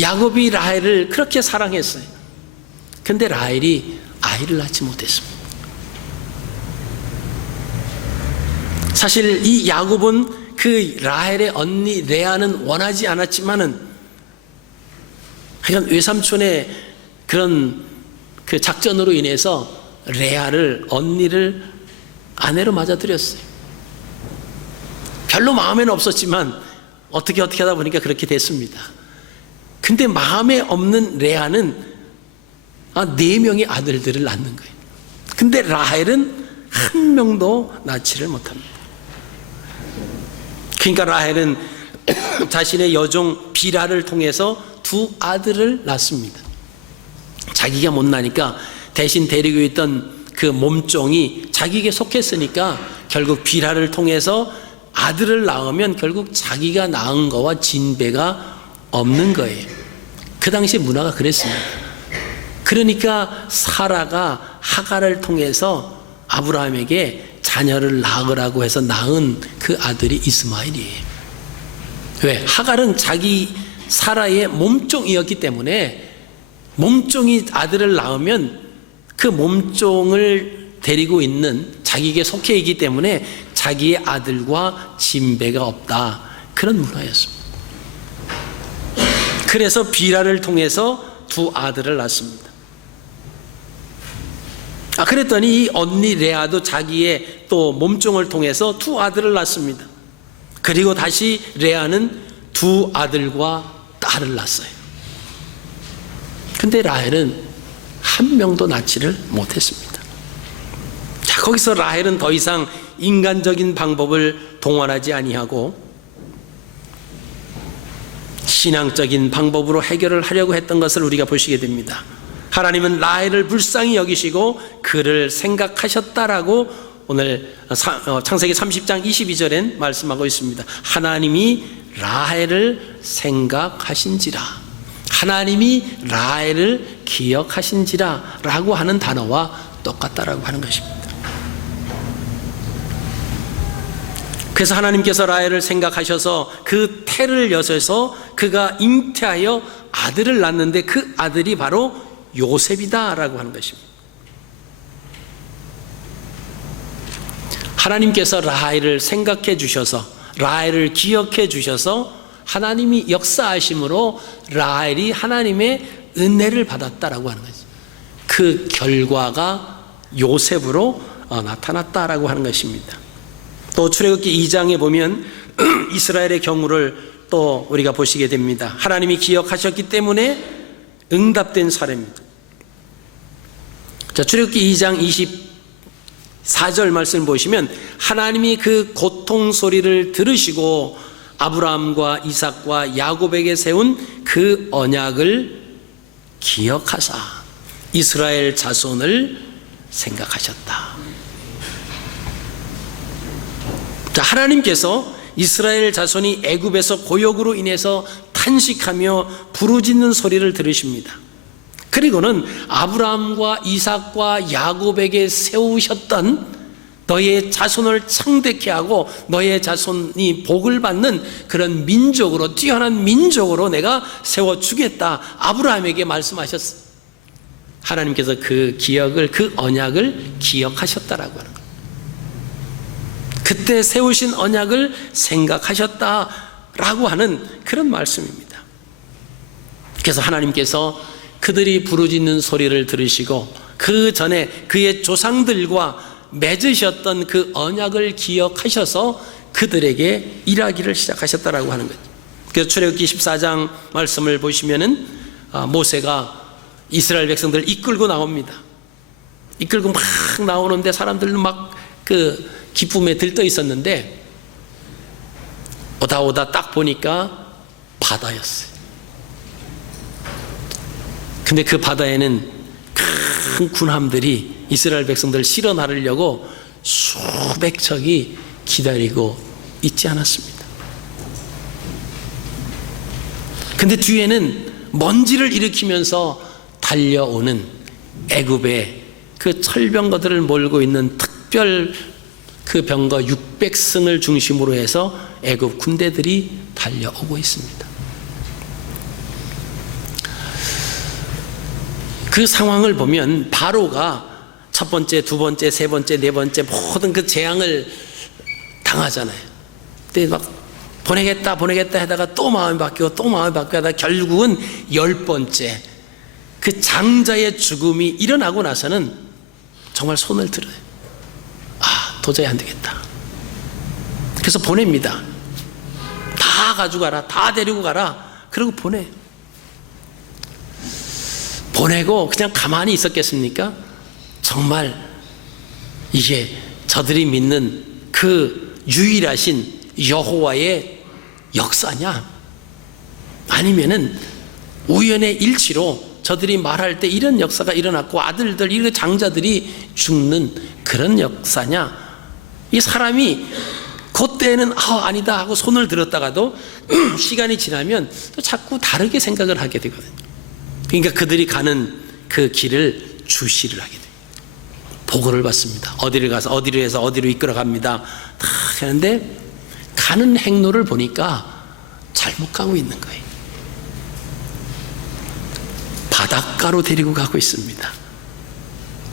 야곱이 라헬을 그렇게 사랑했어요. 근데 라헬이 아이를 낳지 못했습니다. 사실 이 야곱은 그 라헬의 언니 레아는 원하지 않았지만은 하여간 외삼촌의 그런 그 작전으로 인해서 레아를 언니를 아내로 맞아들였어요. 별로 마음에는 없었지만 어떻게 하다 보니까 그렇게 됐습니다. 근데 마음에 없는 레아는 4명의 아들들을 낳는 거예요. 근데 라헬은 한 명도 낳지를 못합니다. 그러니까 라헬은 자신의 여종 비라를 통해서 2 아들을 낳습니다. 자기가 못 나니까 대신 데리고 있던 그 몸종이 자기에게 속했으니까 결국 비라를 통해서 아들을 낳으면 결국 자기가 낳은 거와 진배가 없는 거예요. 그 당시 문화가 그랬습니다. 그러니까 사라가 하갈을 통해서 아브라함에게 자녀를 낳으라고 해서 낳은 그 아들이 이스마엘이에요. 왜? 하갈은 자기 사라의 몸종이었기 때문에 몸종이 아들을 낳으면 그 몸종을 데리고 있는 자기에게 속해 있기 때문에 자기의 아들과 진배가 없다. 그런 문화였습니다. 그래서 비라를 통해서 2 아들을 낳습니다. 그랬더니 이 언니 레아도 자기의 또 몸종을 통해서 2 아들을 낳습니다. 그리고 다시 레아는 2 아들과 딸을 낳았어요. 근데 라헬은 한 명도 낳지를 못했습니다. 자, 거기서 라헬은 더 이상 인간적인 방법을 동원하지 아니하고 신앙적인 방법으로 해결을 하려고 했던 것을 우리가 보시게 됩니다. 하나님은 라헬을 불쌍히 여기시고 그를 생각하셨다라고 오늘 창세기 30장 22절엔 말씀하고 있습니다. 하나님이 라헬을 생각하신지라, 하나님이 라헬을 기억하신지라 라고 하는 단어와 똑같다라고 하는 것입니다. 그래서 하나님께서 라헬을 생각하셔서 그 태를 여셔서 그가 잉태하여 아들을 낳는데 그 아들이 바로 요셉이다라고 하는 것입니다. 하나님께서 라헬을 생각해 주셔서 라헬을 기억해 주셔서 하나님이 역사하심으로 라헬이 하나님의 은혜를 받았다라고 하는 거죠. 그 결과가 요셉으로 나타났다라고 하는 것입니다. 또 출애굽기 2장에 보면 이스라엘의 경우를 또 우리가 보시게 됩니다. 하나님이 기억하셨기 때문에 응답된 사례입니다. 자, 출애굽기 2장 24절 말씀 보시면 하나님이 그 고통 소리를 들으시고 아브라함과 이삭과 야곱에게 세운 그 언약을 기억하사 이스라엘 자손을 생각하셨다. 자, 하나님께서 이스라엘 자손이 애굽에서 고역으로 인해서 탄식하며 부르짖는 소리를 들으십니다. 그리고는 아브라함과 이삭과 야곱에게 세우셨던 너의 자손을 창대케 하고 너의 자손이 복을 받는 그런 민족으로, 뛰어난 민족으로 내가 세워주겠다 아브라함에게 말씀하셨어요. 하나님께서 그 기억을, 그 언약을 기억하셨다라고 하는 거예요. 그때 세우신 언약을 생각하셨다. 라고 하는 그런 말씀입니다. 그래서 하나님께서 그들이 부르짖는 소리를 들으시고 그 전에 그의 조상들과 맺으셨던 그 언약을 기억하셔서 그들에게 일하기를 시작하셨다라고 하는 거죠. 그래서 출애굽기 14장 말씀을 보시면은 모세가 이스라엘 백성들을 이끌고 나옵니다. 이끌고 막 나오는데 사람들은 막 그 기쁨에 들떠 있었는데 오다 딱 보니까 바다였어요. 근데 그 바다에는 큰 군함들이 이스라엘 백성들을 실어 나르려고 수백 척이 기다리고 있지 않았습니다. 근데 뒤에는 먼지를 일으키면서 달려오는 애굽의 그 철병거들을 몰고 있는 특별 그 병거 600승을 중심으로 해서 애굽 군대들이 달려오고 있습니다. 그 상황을 보면 바로가 첫 번째, 두 번째, 세 번째, 네 번째 모든 그 재앙을 당하잖아요. 근데 막 보내겠다 하다가 또 마음이 바뀌고 또 마음이 바뀌고 하다가 결국은 10번째 그 장자의 죽음이 일어나고 나서는 정말 손을 들어요. 도저히 안 되겠다. 그래서 보냅니다. 다 가져가라, 다 데리고 가라. 그러고 보내고 그냥 가만히 있었겠습니까? 정말 이게 저들이 믿는 그 유일하신 여호와의 역사냐? 아니면은 우연의 일치로 저들이 말할 때 이런 역사가 일어났고 아들들, 이 장자들이 죽는 그런 역사냐? 이 사람이 그때는 아니다 하고 손을 들었다가도 시간이 지나면 또 자꾸 다르게 생각을 하게 되거든요. 그러니까 그들이 가는 그 길을 주시를 하게 돼요. 보고를 받습니다. 어디를 가서 어디로 해서 어디로 이끌어 갑니다. 다 하는데 가는 행로를 보니까 잘못 가고 있는 거예요. 바닷가로 데리고 가고 있습니다.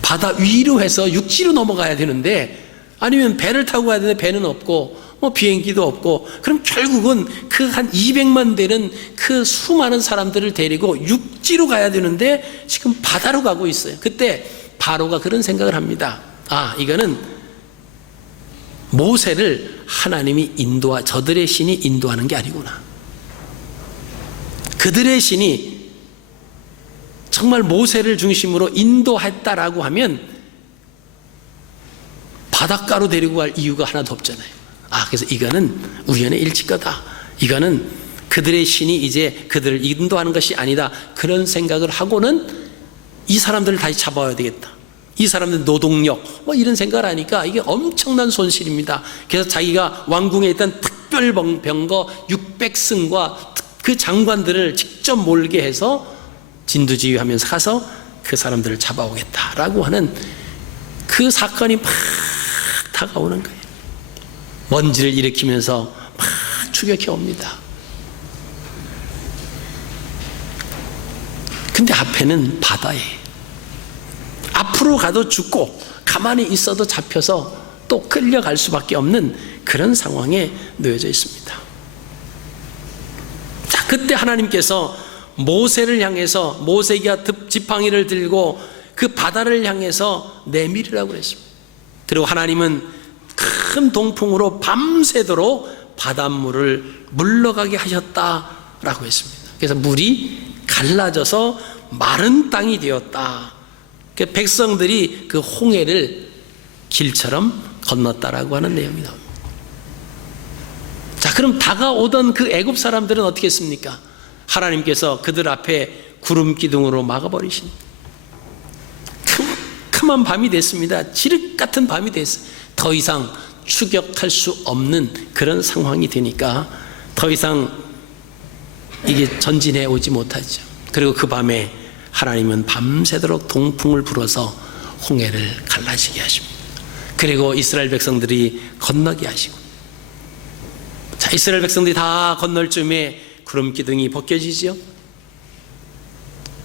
바다 위로 해서 육지로 넘어가야 되는데 아니면 배를 타고 가야 되는데 배는 없고 비행기도 없고 그럼 결국은 그 한 200만 되는 그 수많은 사람들을 데리고 육지로 가야 되는데 지금 바다로 가고 있어요. 그때 바로가 그런 생각을 합니다. 이거는 모세를 하나님이 저들의 신이 인도하는 게 아니구나. 그들의 신이 정말 모세를 중심으로 인도했다라고 하면 바닷가로 데리고 갈 이유가 하나도 없잖아요. 그래서 이거는 우연의 일치 거다. 이거는 그들의 신이 이제 그들을 인도하는 것이 아니다. 그런 생각을 하고는 이 사람들을 다시 잡아야 되겠다. 이 사람들 노동력 이런 생각을 하니까 이게 엄청난 손실입니다. 그래서 자기가 왕궁에 있던 특별 병거 600승과 그 장관들을 직접 몰게 해서 진두지휘하면서 가서 그 사람들을 잡아오겠다라고 하는 그 사건이 막 다가오는 거예요. 먼지를 일으키면서 막 추격해 옵니다. 근데 앞에는 바다에 앞으로 가도 죽고 가만히 있어도 잡혀서 또 끌려갈 수밖에 없는 그런 상황에 놓여져 있습니다. 자, 그때 하나님께서 모세를 향해서 모세가 지팡이를 들고 그 바다를 향해서 내밀으라고 그랬습니다. 그리고 하나님은 큰 동풍으로 밤새도록 바닷물을 물러가게 하셨다라고 했습니다. 그래서 물이 갈라져서 마른 땅이 되었다. 백성들이 그 홍해를 길처럼 건넜다라고 하는 내용이 나옵니다. 자, 그럼 다가오던 그 애굽 사람들은 어떻게 했습니까? 하나님께서 그들 앞에 구름 기둥으로 막아버리신 캄캄한 밤이 됐습니다. 지륵 같은 밤이 됐어요. 더 이상 추격할 수 없는 그런 상황이 되니까 더 이상 이게 전진해 오지 못하죠. 그리고 그 밤에 하나님은 밤새도록 동풍을 불어서 홍해를 갈라지게 하십니다. 그리고 이스라엘 백성들이 건너게 하시고, 자, 이스라엘 백성들이 다 건널 쯤에 구름 기둥이 벗겨지죠.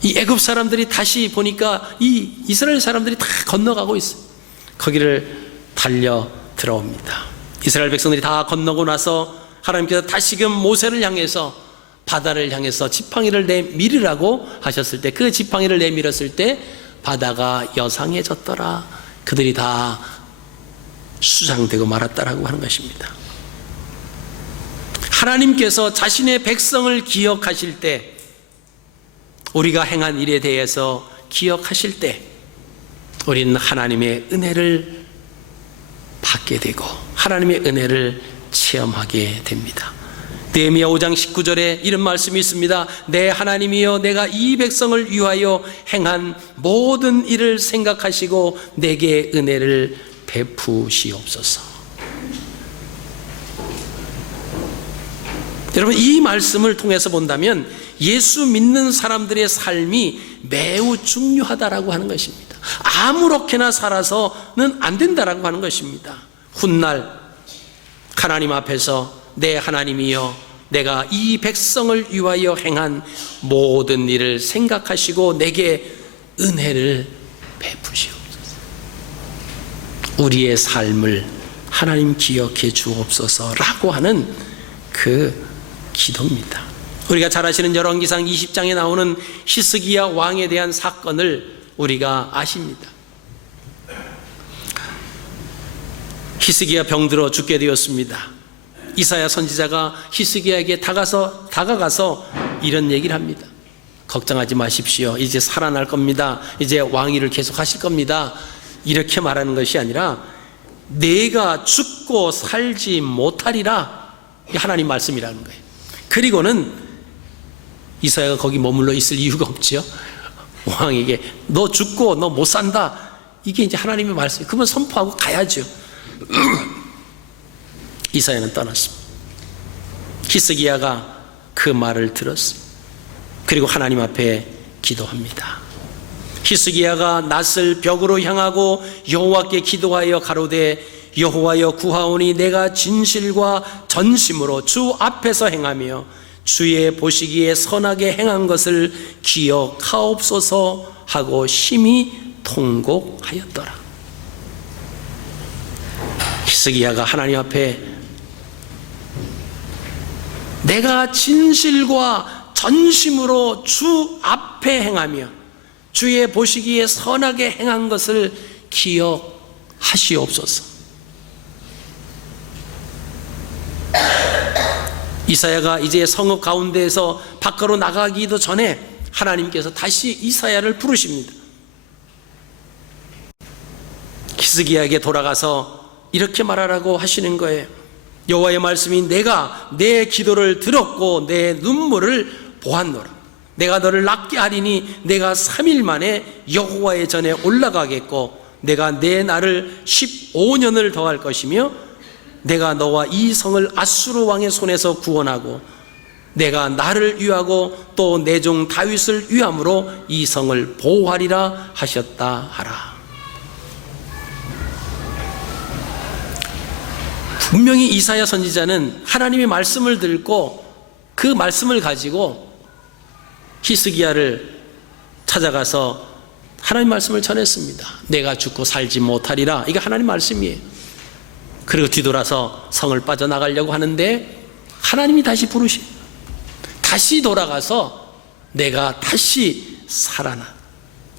이 애굽 사람들이 다시 보니까 이 이스라엘 사람들이 다 건너가고 있어요. 거기를 달려 들어옵니다. 이스라엘 백성들이 다 건너고 나서 하나님께서 다시금 모세를 향해서 바다를 향해서 지팡이를 내밀으라고 하셨을 때, 그 지팡이를 내밀었을 때 바다가 여상해졌더라. 그들이 다 수장되고 말았다라고 하는 것입니다. 하나님께서 자신의 백성을 기억하실 때, 우리가 행한 일에 대해서 기억하실 때 우리는 하나님의 은혜를 받게 되고 하나님의 은혜를 체험하게 됩니다. 느헤미야 5장 19절에 이런 말씀이 있습니다. 내 하나님이여, 내가 이 백성을 위하여 행한 모든 일을 생각하시고 내게 은혜를 베푸시옵소서. 여러분, 이 말씀을 통해서 본다면 예수 믿는 사람들의 삶이 매우 중요하다라고 하는 것입니다. 아무렇게나 살아서는 안 된다라고 하는 것입니다. 훗날 하나님 앞에서 내 하나님이여, 내가 이 백성을 위하여 행한 모든 일을 생각하시고 내게 은혜를 베푸시옵소서. 우리의 삶을 하나님 기억해 주옵소서라고 하는 그 기도입니다. 우리가 잘 아시는 열왕기상 20장에 나오는 히스기야 왕에 대한 사건을 우리가 아십니다. 히스기야 병들어 죽게 되었습니다. 이사야 선지자가 히스기야에게 다가가서 이런 얘기를 합니다. 걱정하지 마십시오. 이제 살아날 겁니다. 이제 왕위를 계속 하실 겁니다. 이렇게 말하는 것이 아니라 내가 죽고 살지 못하리라, 이게 하나님 말씀이라는 거예요. 그리고는 이사야가 거기 머물러 있을 이유가 없지요. 왕에게 너 죽고 너 못 산다, 이게 이제 하나님의 말씀이에요. 그러면 선포하고 가야죠. 이사야는 떠났습니다. 히스기야가 그 말을 들었습니다. 그리고 하나님 앞에 기도합니다. 히스기야가 낯을 벽으로 향하고 여호와께 기도하여 가로되 여호와여 구하오니 내가 진실과 전심으로 주 앞에서 행하며 주의 보시기에 선하게 행한 것을 기억하옵소서 하고 심히 통곡하였더라. 히스기야가 하나님 앞에 내가 진실과 전심으로 주 앞에 행하며 주의 보시기에 선하게 행한 것을 기억하시옵소서. 이사야가 이제 성읍 가운데에서 밖으로 나가기도 전에 하나님께서 다시 이사야를 부르십니다. 히스기야에게 돌아가서 이렇게 말하라고 하시는 거예요. 여호와의 말씀이 내가 내 기도를 들었고 내 눈물을 보았노라. 내가 너를 낫게 하리니 내가 3일 만에 여호와의 전에 올라가겠고 내가 내 날을 15년을 더할 것이며 내가 너와 이 성을 아수르 왕의 손에서 구원하고 내가 나를 위하고 또 내 종 다윗을 위함으로 이 성을 보호하리라 하셨다 하라. 분명히 이사야 선지자는 하나님의 말씀을 듣고 그 말씀을 가지고 히스기야를 찾아가서 하나님 말씀을 전했습니다. 내가 죽고 살지 못하리라, 이게 하나님 말씀이에요. 그리고 뒤돌아서 성을 빠져나가려고 하는데 하나님이 다시 부르시, 다시 돌아가서 내가 다시 살아나.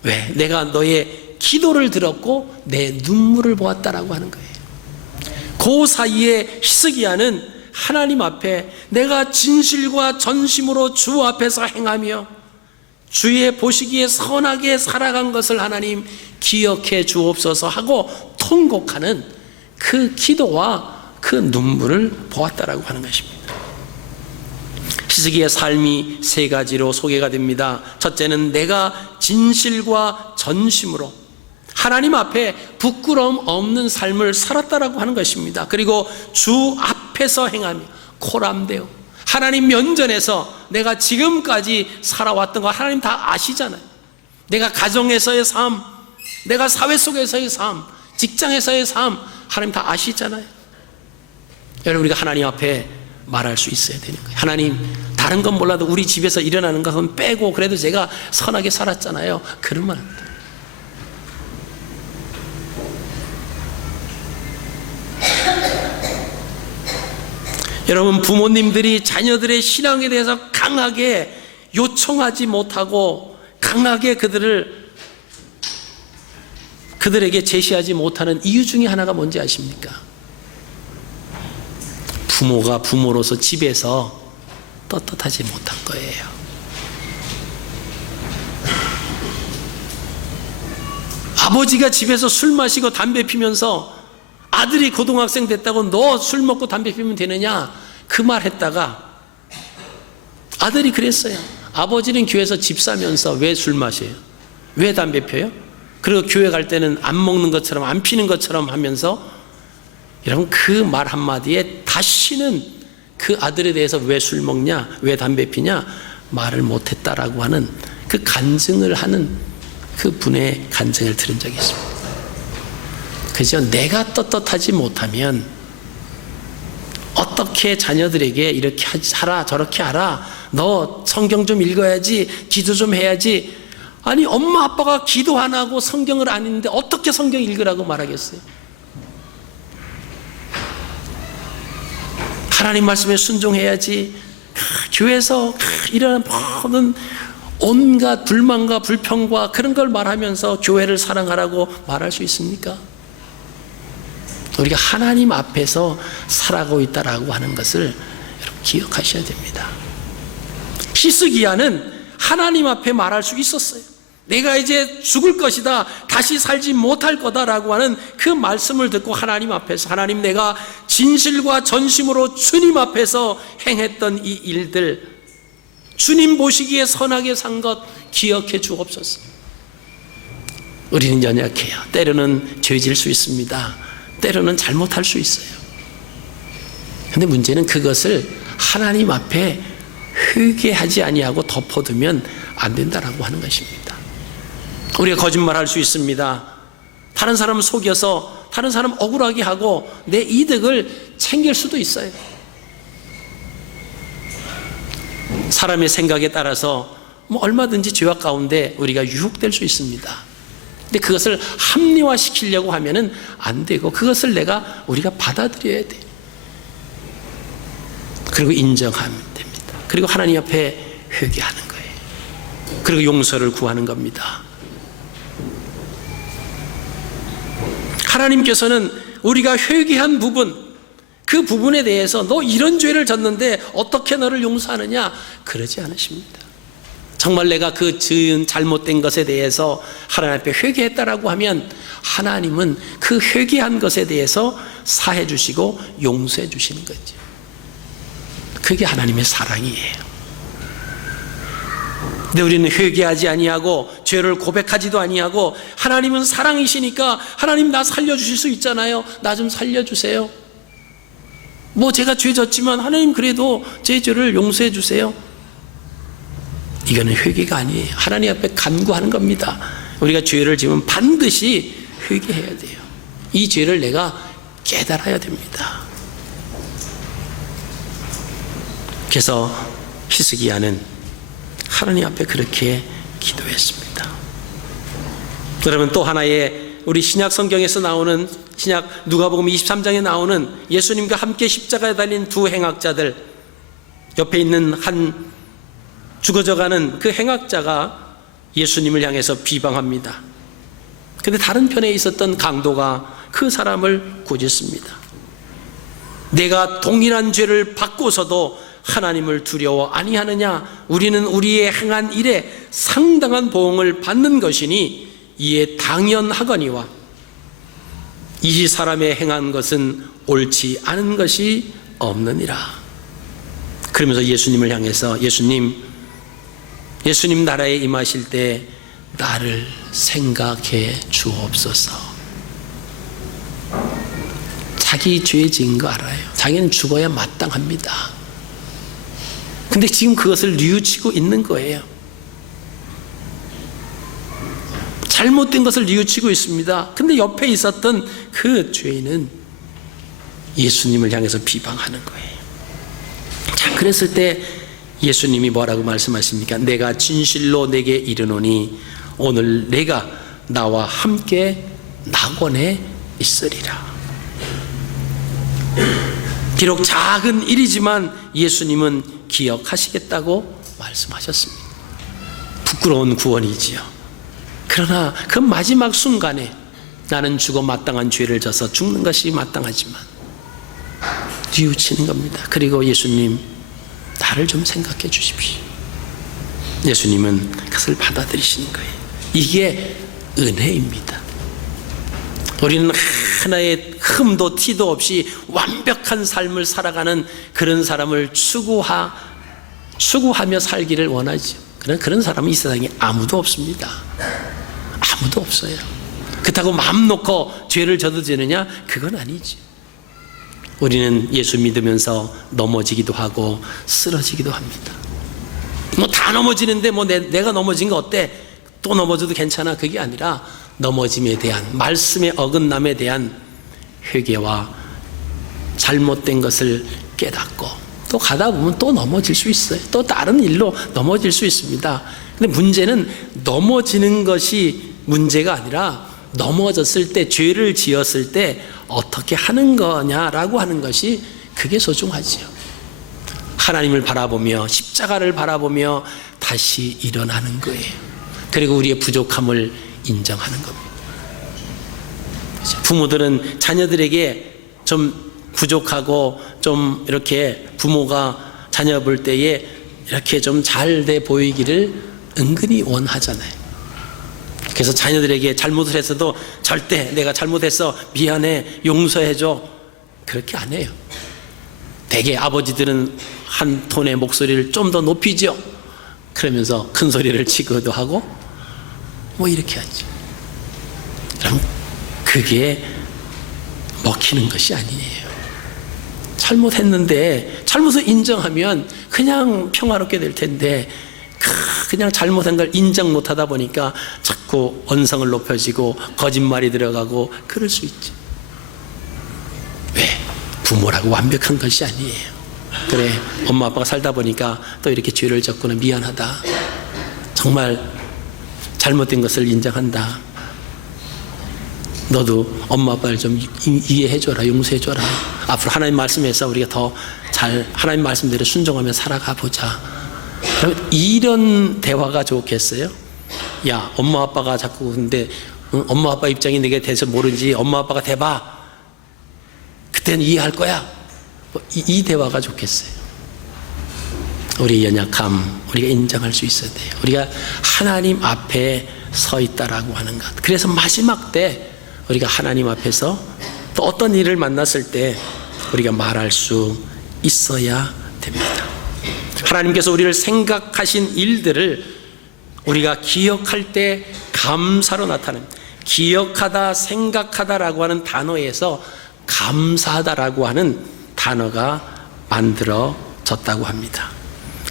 왜? 내가 너의 기도를 들었고 내 눈물을 보았다라고 하는 거예요. 그 사이에 히스기야는 하나님 앞에 내가 진실과 전심으로 주 앞에서 행하며 주의 보시기에 선하게 살아간 것을 하나님 기억해 주옵소서 하고 통곡하는 그 기도와 그 눈물을 보았다라고 하는 것입니다. 히스기야의 삶이 세 가지로 소개가 됩니다. 첫째는 내가 진실과 전심으로 하나님 앞에 부끄러움 없는 삶을 살았다라고 하는 것입니다. 그리고 주 앞에서 행하며 코람데오, 하나님 면전에서 내가 지금까지 살아왔던 거 하나님 다 아시잖아요. 내가 가정에서의 삶, 내가 사회 속에서의 삶, 직장에서의 삶 하나님 다 아시잖아요. 여러분, 우리가 하나님 앞에 말할 수 있어야 되는 거예요. 하나님, 다른 건 몰라도 우리 집에서 일어나는 것은 빼고 그래도 제가 선하게 살았잖아요. 그러면 안 돼요. 여러분, 부모님들이 자녀들의 신앙에 대해서 강하게 요청하지 못하고 강하게 그들에게 제시하지 못하는 이유 중에 하나가 뭔지 아십니까? 부모가 부모로서 집에서 떳떳하지 못한 거예요. 아버지가 집에서 술 마시고 담배 피면서 아들이 고등학생 됐다고 너 술 먹고 담배 피면 되느냐? 그 말 했다가 아들이 그랬어요. 아버지는 교회에서 집 사면서 왜 술 마셔요? 왜 담배 펴요? 그리고 교회 갈 때는 안 먹는 것처럼 안 피는 것처럼 하면서, 여러분, 그 말 한마디에 다시는 그 아들에 대해서 왜 술 먹냐, 왜 담배 피냐 말을 못했다라고 하는 그 간증을 하는 그 분의 간증을 들은 적이 있습니다. 그죠? 내가 떳떳하지 못하면 어떻게 자녀들에게 이렇게 하라 저렇게 하라, 너 성경 좀 읽어야지, 기도 좀 해야지. 아니, 엄마 아빠가 기도 안 하고 성경을 안 읽는데 어떻게 성경 읽으라고 말하겠어요? 하나님 말씀에 순종해야지. 교회에서 이런 모든 온갖 불만과 불평과 그런 걸 말하면서 교회를 사랑하라고 말할 수 있습니까? 우리가 하나님 앞에서 살아가고 있다라고 하는 것을 여러분 기억하셔야 됩니다. 히스기야는 하나님 앞에 말할 수 있었어요. 내가 이제 죽을 것이다, 다시 살지 못할 거다라고 하는 그 말씀을 듣고 하나님 앞에서, 하나님, 내가 진실과 전심으로 주님 앞에서 행했던 이 일들, 주님 보시기에 선하게 산 것 기억해 주옵소서. 우리는 연약해요. 때로는 죄질 수 있습니다. 때로는 잘못할 수 있어요. 그런데 문제는 그것을 하나님 앞에 회개하지 아니하고 덮어두면 안 된다라고 하는 것입니다. 우리가 거짓말할 수 있습니다. 다른 사람 속여서 다른 사람 억울하게 하고 내 이득을 챙길 수도 있어요. 사람의 생각에 따라서 얼마든지 죄악 가운데 우리가 유혹될 수 있습니다. 근데 그것을 합리화시키려고 하면은 안 되고, 그것을 우리가 받아들여야 돼. 그리고 인정하면 됩니다. 그리고 하나님 앞에 회개하는 거예요. 그리고 용서를 구하는 겁니다. 하나님께서는 우리가 회개한 부분, 그 부분에 대해서 너 이런 죄를 졌는데 어떻게 너를 용서하느냐, 그러지 않으십니다. 정말 내가 그 지은 잘못된 것에 대해서 하나님 앞에 회개했다라고 하면 하나님은 그 회개한 것에 대해서 사해 주시고 용서해 주시는 거죠. 그게 하나님의 사랑이에요. 근데 우리는 회개하지 아니하고 죄를 고백하지도 아니하고, 하나님은 사랑이시니까 하나님 나 살려주실 수 있잖아요. 나 좀 살려주세요. 제가 죄 졌지만 하나님 그래도 제 죄를 용서해 주세요. 이거는 회개가 아니에요. 하나님 앞에 간구하는 겁니다. 우리가 죄를 지으면 반드시 회개해야 돼요. 이 죄를 내가 깨달아야 됩니다. 그래서 히스기야는 하나님 앞에 그렇게 기도했습니다. 여러분, 또 하나의 우리 신약 성경에서 나오는, 신약 누가복음 23장에 나오는 예수님과 함께 십자가에 달린 두 행악자들, 옆에 있는 한 죽어져가는 그 행악자가 예수님을 향해서 비방합니다. 그런데 다른 편에 있었던 강도가 그 사람을 꾸짖습니다. 내가 동일한 죄를 받고서도 하나님을 두려워 아니하느냐? 우리는 우리의 행한 일에 상당한 보응을 받는 것이니 이에 당연하거니와 이 사람의 행한 것은 옳지 않은 것이 없느니라. 그러면서 예수님을 향해서 예수님 나라에 임하실 때 나를 생각해 주옵소서. 자기 죄 지은 거 알아요. 자기는 죽어야 마땅합니다. 근데 지금 그것을 뉘우치고 있는 거예요. 잘못된 것을 뉘우치고 있습니다. 근데 옆에 있었던 그 죄인은 예수님을 향해서 비방하는 거예요. 자, 그랬을 때 예수님이 뭐라고 말씀하십니까? 내가 진실로 내게 이르노니 오늘 내가 나와 함께 낙원에 있으리라. 비록 작은 일이지만 예수님은 기억하시겠다고 말씀하셨습니다. 부끄러운 구원이지요. 그러나 그 마지막 순간에 나는 죽어 마땅한 죄를 져서 죽는 것이 마땅하지만 뉘우치는 겁니다. 그리고 예수님, 나를 좀 생각해 주십시오. 예수님은 그것을 받아들이시는 거예요. 이게 은혜입니다. 우리는 하나의 흠도 티도 없이 완벽한 삶을 살아가는 그런 사람을 추구하며 살기를 원하죠. 그런 사람은 이 세상에 아무도 없습니다. 아무도 없어요. 그렇다고 마음 놓고 죄를 져도 되느냐? 그건 아니죠. 우리는 예수 믿으면서 넘어지기도 하고 쓰러지기도 합니다. 뭐 다 넘어지는데 뭐 내가 넘어진 거 어때? 또 넘어져도 괜찮아. 그게 아니라 넘어짐에 대한, 말씀의 어긋남에 대한 회개와 잘못된 것을 깨닫고 또 가다 보면 또 넘어질 수 있어요. 또 다른 일로 넘어질 수 있습니다. 근데 문제는 넘어지는 것이 문제가 아니라 넘어졌을 때, 죄를 지었을 때 어떻게 하는 거냐라고 하는 것이, 그게 소중하지요. 하나님을 바라보며 십자가를 바라보며 다시 일어나는 거예요. 그리고 우리의 부족함을 인정하는 겁니다. 부모들은 자녀들에게 좀 부족하고 좀 이렇게 부모가 자녀 볼 때에 이렇게 좀 잘 돼 보이기를 은근히 원하잖아요. 그래서 자녀들에게 잘못을 했어도 절대 내가 잘못했어, 미안해, 용서해줘, 그렇게 안 해요. 대개 아버지들은 한 톤의 목소리를 좀 더 높이죠. 그러면서 큰 소리를 치기도 하고 뭐 이렇게 하죠. 그럼 그게 먹히는 것이 아니에요. 잘못했는데 잘못을 인정하면 그냥 평화롭게 될 텐데, 그냥 잘못한 걸 인정 못하다 보니까 자꾸 언성을 높여지고 거짓말이 들어가고 그럴 수 있지. 왜? 부모라고 완벽한 것이 아니에요. 그래, 엄마 아빠가 살다 보니까 또 이렇게 죄를 졌구나, 미안하다, 정말 잘못된 것을 인정한다, 너도 엄마 아빠를 좀 이해해줘라, 용서해줘라, 앞으로 하나님 말씀에서 우리가 더 잘 하나님 말씀대로 순종하며 살아가 보자. 그럼 이런 대화가 좋겠어요? 야, 엄마 아빠가 자꾸 근데 엄마 아빠 입장이 내게 대해서 모르지, 엄마 아빠가 대봐, 그때는 이해할 거야. 이 대화가 좋겠어요? 우리의 연약함 우리가 인정할 수 있어야 돼요. 우리가 하나님 앞에 서 있다라고 하는 것. 그래서 마지막 때 우리가 하나님 앞에서 또 어떤 일을 만났을 때 우리가 말할 수 있어야 됩니다. 하나님께서 우리를 생각하신 일들을 우리가 기억할 때 감사로 나타납니다. 기억하다, 생각하다라고 하는 단어에서 감사하다라고 하는 단어가 만들어졌다고 합니다.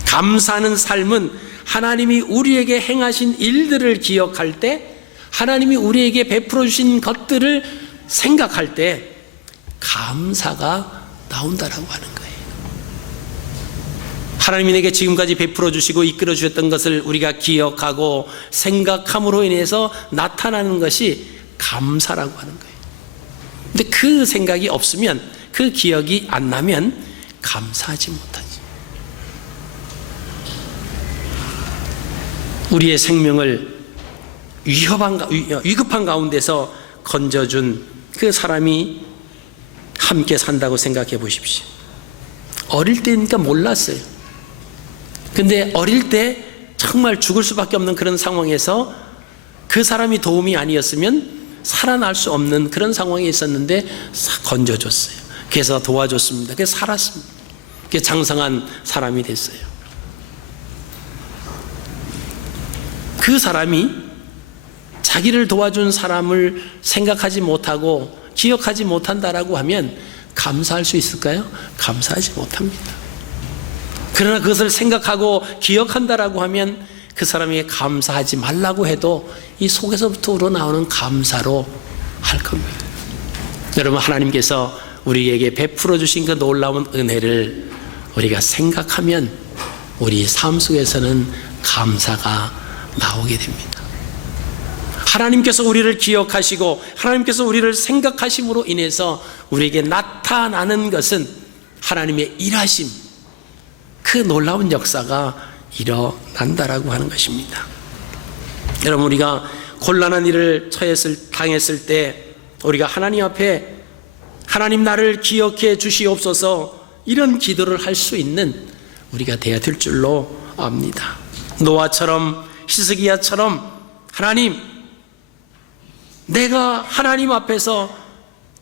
감사하는 삶은 하나님이 우리에게 행하신 일들을 기억할 때, 하나님이 우리에게 베풀어 주신 것들을 생각할 때 감사가 나온다라고 하는 거예요. 하나님이 내게 지금까지 베풀어 주시고 이끌어 주셨던 것을 우리가 기억하고 생각함으로 인해서 나타나는 것이 감사라고 하는 거예요. 근데 그 생각이 없으면, 그 기억이 안 나면 감사하지 못하지. 우리의 생명을 위급한 가운데서 건져준 그 사람이 함께 산다고 생각해 보십시오. 어릴 때니까 몰랐어요. 근데 어릴 때 정말 죽을 수밖에 없는 그런 상황에서 그 사람이 도움이 아니었으면 살아날 수 없는 그런 상황에 있었는데 건져줬어요. 그래서 도와줬습니다. 그래서 살았습니다. 그래서 장성한 사람이 됐어요. 그 사람이 자기를 도와준 사람을 생각하지 못하고 기억하지 못한다라고 하면 감사할 수 있을까요? 감사하지 못합니다. 그러나 그것을 생각하고 기억한다라고 하면 그 사람에게 감사하지 말라고 해도 이 속에서부터 우러나오는 감사로 할 겁니다. 여러분, 하나님께서 우리에게 베풀어 주신 그 놀라운 은혜를 우리가 생각하면 우리 삶 속에서는 감사가 나오게 됩니다. 하나님께서 우리를 기억하시고 하나님께서 우리를 생각하심으로 인해서 우리에게 나타나는 것은 하나님의 일하심, 그 놀라운 역사가 일어난다라고 하는 것입니다. 여러분, 우리가 곤란한 일을 당했을 때 우리가 하나님 앞에 하나님 나를 기억해 주시옵소서 이런 기도를 할 수 있는 우리가 되어야 될 줄로 압니다. 노아처럼 히스기야처럼 하나님, 내가 하나님 앞에서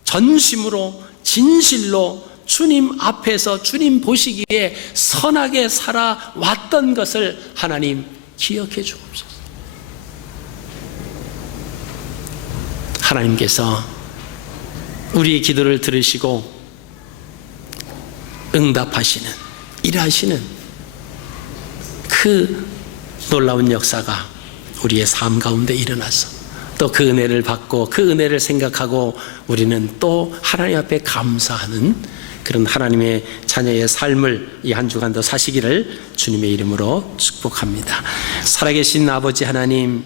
전심으로 진실로 주님 앞에서 주님 보시기에 선하게 살아왔던 것을 하나님 기억해 주옵소서. 하나님께서 우리의 기도를 들으시고 응답하시는, 일하시는 그 놀라운 역사가 우리의 삶 가운데 일어나서 또 그 은혜를 받고 그 은혜를 생각하고 우리는 또 하나님 앞에 감사하는 그런 하나님의 자녀의 삶을 이 한 주간도 사시기를 주님의 이름으로 축복합니다. 살아계신 아버지 하나님,